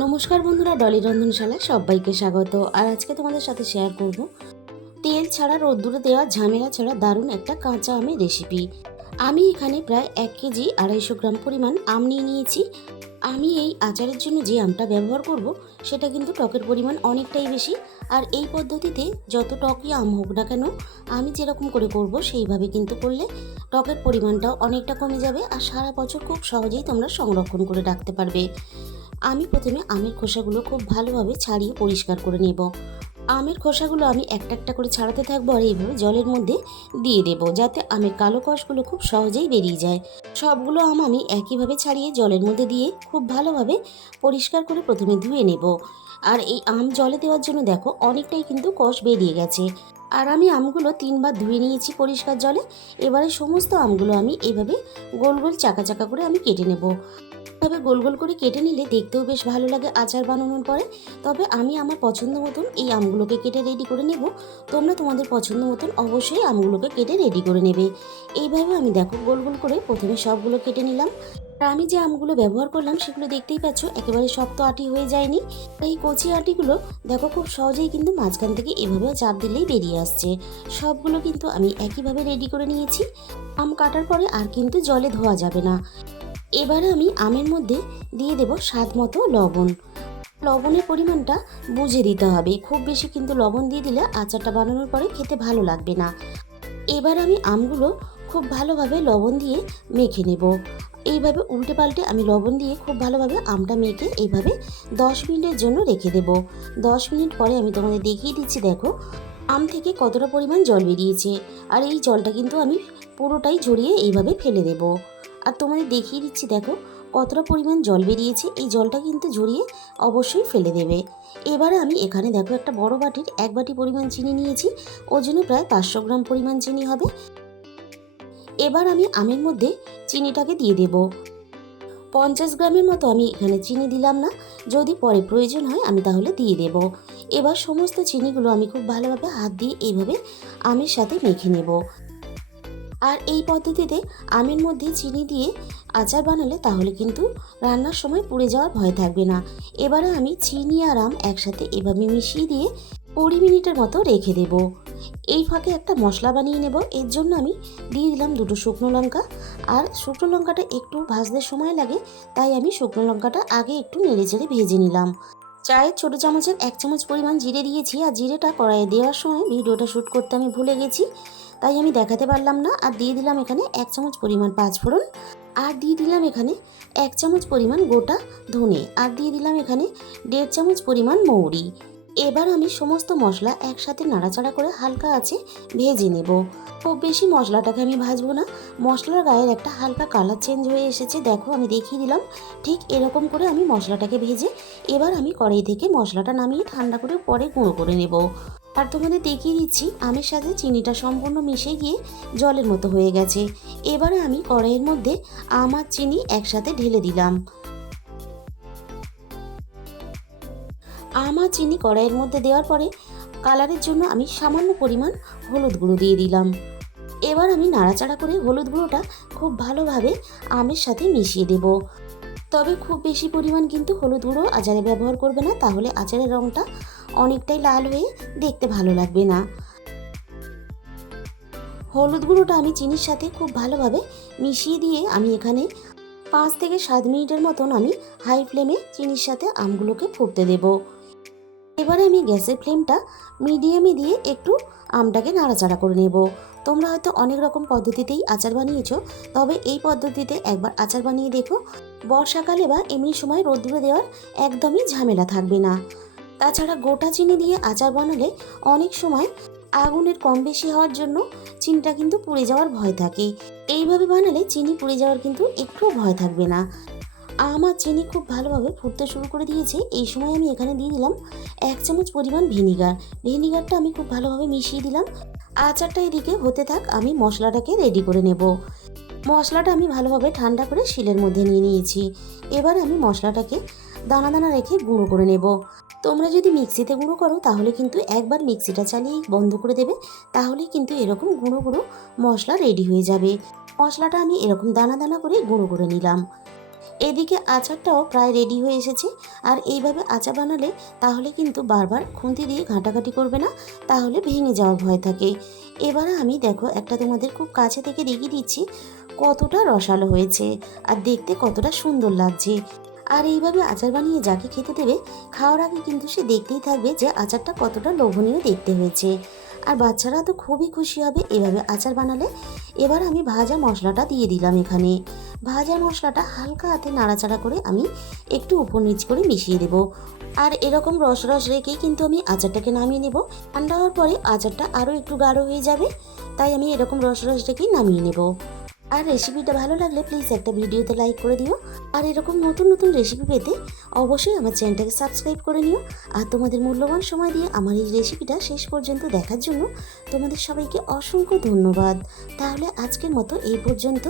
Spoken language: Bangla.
নমস্কার বন্ধুরা, ডলি রন্ধনশালায় সবাইকে স্বাগত। আর আজকে তোমাদের সাথে শেয়ার করব তেল ছাড়া রোদ্দুরে দেওয়া ঝামেলা ছাড়া দারুণ একটা কাঁচা আমের রেসিপি। আমি এখানে প্রায় 1 কেজি 250 গ্রাম পরিমাণ আম নিয়ে নিয়েছি। আমি এই আচারের জন্য যে আমটা ব্যবহার করব সেটা কিন্তু টকের পরিমাণ অনেকটাই বেশি। আর এই পদ্ধতিতে যত টকই আম হোক না কেন, আমি যেরকম করে করব সেইভাবে কিন্তু করলে টকের পরিমাণটাও অনেকটা কমে যাবে আর সারা বছর খুব সহজেই তোমরা সংরক্ষণ করে রাখতে পারবে। আমি প্রথমে আমের খোসাগুলো খুব ভালোভাবে ছাড়িয়ে পরিষ্কার করে নেব। আমের খোসাগুলো আমি একটা একটা করে ছাড়াতে থাকবো আর এইভাবে জলের মধ্যে দিয়ে দেবো, যাতে আমের কালো কষগুলো খুব সহজেই বেরিয়ে যায়। সবগুলো আম আমি একইভাবে ছাড়িয়ে জলের মধ্যে দিয়ে খুব ভালোভাবে পরিষ্কার করে প্রথমে ধুয়ে নেব। আর এই আম জলে দেওয়ার জন্য দেখো অনেকটাই কিন্তু কষ বেরিয়ে গেছে। আর আমি আমগুলো 3বার ধুয়ে নিয়েছি পরিষ্কার জলে। এবারে সমস্ত আমগুলো আমি এইভাবে গোল গোল চাকা চাকা করে আমি কেটে নেব। তবে গোল গোল করে কেটে নিলে দেখতেও বেশ ভালো লাগে আচার বানানোর পরে। তবে আমি আমার পছন্দ মতন এই আমগুলোকে কেটে রেডি করে নেব। তোমরা তোমাদের পছন্দ মতন অবশ্যই আমগুলোকে কেটে রেডি করে নেবে। এইভাবে আমি দেখো গোল গোল করে প্রথমে সবগুলো কেটে নিলাম। আর আমি যে আমগুলো ব্যবহার করলাম সেগুলো দেখতেই পাচ্ছ একেবারে শক্ত আটি হয়ে যায়নি। এই কচি আটিগুলো দেখো খুব সহজেই কিন্তু মাঝখান থেকে এভাবে চাপ দিলেই বেরিয়ে আসছে। সবগুলো কিন্তু আমি একইভাবে রেডি করে নিয়েছি। আম কাটার পরে আর কিন্তু জলে ধোয়া যাবে না। এবারে আমি আমের মধ্যে দিয়ে দেব স্বাদ মতো লবণ। লবণের পরিমাণটা বুঝে দিতে হবে, খুব বেশি কিন্তু লবণ দিয়ে দিলে আচারটা বানানোর পরে খেতে ভালো লাগবে না। এবার আমি আমগুলো খুব ভালোভাবে লবণ দিয়ে মেখে নেব। এইভাবে উল্টে পাল্টে আমি লবণ দিয়ে খুব ভালোভাবে আমটা মেখে এইভাবে 10 মিনিটের জন্য রেখে দেব। 10 মিনিট পরে আমি তোমাদের দেখিয়ে দিচ্ছি, দেখো আম থেকে কতটা পরিমাণ জল বেরিয়েছে। আর এই জলটা কিন্তু আমি পুরোটাই ঝরিয়ে এইভাবে ফেলে দেব। আর তোমাদের দেখিয়ে দিচ্ছি দেখো কতটা পরিমাণ জল বেরিয়েছে। এই জলটা কিন্তু ঝরিয়ে অবশ্যই ফেলে দেবে। এবারে আমি এখানে দেখো একটা বড় বাটির 1 বাটি পরিমাণ চিনি নিয়েছি। ওজনে প্রায় 500 গ্রাম পরিমাণ চিনি হবে। এবার আমি আমের মধ্যে চিনিটাকে দিয়ে দেব। 50 গ্রামের মতো আমি এখানে চিনি দিলাম না, যদি পরে প্রয়োজন হয় আমি তাহলে দিয়ে দেব। এবার সমস্ত চিনিগুলো আমি খুব ভালোভাবে হাত দিয়ে এইভাবে আমের সাথে মেখে নেব। আর এই পদ্ধতিতে আমের মধ্যে চিনি দিয়ে আচার বানালে তাহলে কিন্তু রান্নার সময় পুড়ে যাওয়ার ভয় থাকবে না। এবারে আমি চিনি আর আম একসাথে এভাবে মিশিয়ে দিয়ে 20 মিনিটের মতো রেখে দেব। এই ফাঁকে একটা মশলা বানিয়ে নেব। এর জন্য আমি দিয়ে দিলাম 2টো শুকনো লঙ্কা। আর শুকনো লঙ্কাটা একটু ভাজতে সময় লাগে, তাই আমি শুকনো লঙ্কাটা আগে একটু নেড়েচেড়ে ভেজে নিলাম। চায়ের ছোটো চামচের 1 চামচ পরিমাণ জিরে দিয়েছি। আর জিরেটা কড়াইয়ে দেওয়ার সময় ভিডিওটা শ্যুট করতে আমি ভুলে গেছি, তাই আমি দেখাতে পারলাম না। আর দিয়ে দিলাম এখানে 1 চামচ পরিমাণ পাঁচফোড়ন। আর দিয়ে দিলাম এখানে 1 চামচ পরিমাণ গোটা ধনে। আর দিয়ে দিলাম এখানে 1.5 চামচ পরিমাণ মৌরি। এবার আমি সমস্ত মশলা একসাথে নাড়াচাড়া করে হালকা আঁচে ভেজে নেব। খুব বেশি মশলাটাকে আমি ভাজবো না। মশলার গায়ের একটা হালকা কালার চেঞ্জ হয়ে এসেছে, দেখো আমি দেখিয়ে দিলাম। ঠিক এরকম করে আমি মশলাটাকে ভেজে এবার আমি কড়াই থেকে মশলাটা নামিয়ে ঠান্ডা করে পরে গুঁড়ো করে নেব। আর তোমাদের দেখিয়ে দিচ্ছি আমের সাথে চিনিটা সম্পূর্ণ মিশে গিয়ে জলের মতো হয়ে গেছে। এবারে আমি কড়াইয়ের মধ্যে আম আর চিনি একসাথে ঢেলে দিলাম। আম আর চিনি কড়াইয়ের মধ্যে দেওয়ার পরে কালারের জন্য আমি সামান্য পরিমাণ হলুদ গুঁড়ো দিয়ে দিলাম। এবার আমি নাড়াচাড়া করে হলুদ গুঁড়োটা খুব ভালোভাবে আমের সাথে মিশিয়ে দেব। তবে খুব বেশি পরিমাণ কিন্তু হলুদ গুঁড়ো আচারে ব্যবহার করবে না, তাহলে আচারের রঙটা অনেকটাই লাল হয়ে দেখতে ভালো লাগবে না। হলুদ গুঁড়োটা আমি চিনির সাথে খুব ভালোভাবে মিশিয়ে দিয়ে আমি এখানে 5 থেকে 7 মিনিটের মতন আমি হাই ফ্লেমে চিনির সাথে আমগুলোকে ফুটতে দেব। এবারে আমি গ্যাসের ফ্লেমটা মিডিয়ামে দিয়ে একটু আমটাকে নাড়াচাড়া করে নেব। তোমরা হয়তো অনেক রকম পদ্ধতিতেই আচার বানিয়েছো, তবে এই পদ্ধতিতে একবার আচার বানিয়ে দেখো। বর্ষাকালে বা এমনি সময় রোদ্দুরে দেওয়ার একদমই ঝামেলা থাকবে না। তাছাড়া গোটা চিনি দিয়ে আচার বানালে অনেক সময় আগুনের কম বেশি হওয়ার জন্য চিনিটা কিন্তু পুড়ে যাওয়ার ভয় থাকে। এইভাবে বানালে চিনি পুড়ে যাওয়ার কিন্তু একটুও ভয় থাকবে না। আমার চিনি খুব ভালোভাবে ফুটতে শুরু করে দিয়েছে। এই সময় আমি এখানে দিয়ে দিলাম 1 চামচ পরিমাণ ভিনিগার। ভিনিগারটা আমি খুব ভালোভাবে মিশিয়ে দিলাম। আচারটা এদিকে হতে থাক, আমি মশলাটাকে রেডি করে নেব। মশলাটা আমি ভালোভাবে ঠান্ডা করে শিলের মধ্যে নিয়ে নিয়েছি। এবার আমি মশলাটাকে দানা দানা রেখে গুঁড়ো করে নেব। তোমরা যদি মিক্সিতে গুঁড়ো করো তাহলে কিন্তু একবার মিক্সিটা চালিয়ে বন্ধ করে দেবে, তাহলে কিন্তু এরকম গুঁড়ো গুঁড়ো মশলা রেডি হয়ে যাবে। মশলাটা আমি এরকম দানা দানা করে গুঁড়ো করে নিলাম। এদিকে আচারটাও প্রায় রেডি হয়ে এসেছে। আর এইভাবে আচার বানালে তাহলে কিন্তু বারবার খুন্তি দিয়ে ঘাঁটাঘাঁটি করবে না, তাহলে ভেঙে যাওয়ার ভয় থাকে। এবারে আমি দেখো একটা তোমাদের খুব কাছে থেকে দেখিয়ে দিচ্ছি কতটা রসালো হয়েছে আর দেখতে কতটা সুন্দর লাগছে। আর এইভাবে আচার বানিয়ে যাকে খেতে দেবে, খাওয়ার আগে কিন্তু সে দেখতেই থাকবে যে আচারটা কতটা লোভনীয় দেখতে হয়েছে। আর বাচ্চারা তো খুবই খুশি হবে এভাবে আচার বানালে। এবার আমি ভাজা মশলাটা দিয়ে দিলাম এখানে। ভাজা মশলাটা হালকা হাতে নাড়াচাড়া করে আমি একটু উপর নিচ করে মিশিয়ে দেব। আর এরকম রস রস রেখেই কিন্তু আমি আচারটাকে নামিয়ে নেব। ঠান্ডা হওয়ার পরে আচারটা আরও একটু গাঢ় হয়ে যাবে, তাই আমি এরকম রস রস রেখেই নামিয়ে নেব। আর রেসিপিটা ভালো লাগলে প্লিজ একটা ভিডিওতে লাইক করে দিও। আর এরকম নতুন নতুন রেসিপি পেতে অবশ্যই আমার চ্যানেলটাকে সাবস্ক্রাইব করে নিও। আর তোমাদের মূল্যবান সময় দিয়ে আমার এই রেসিপিটা শেষ পর্যন্ত দেখার জন্য তোমাদের সবাইকে অসংখ্য ধন্যবাদ। তাহলে আজকের মতো এই পর্যন্ত।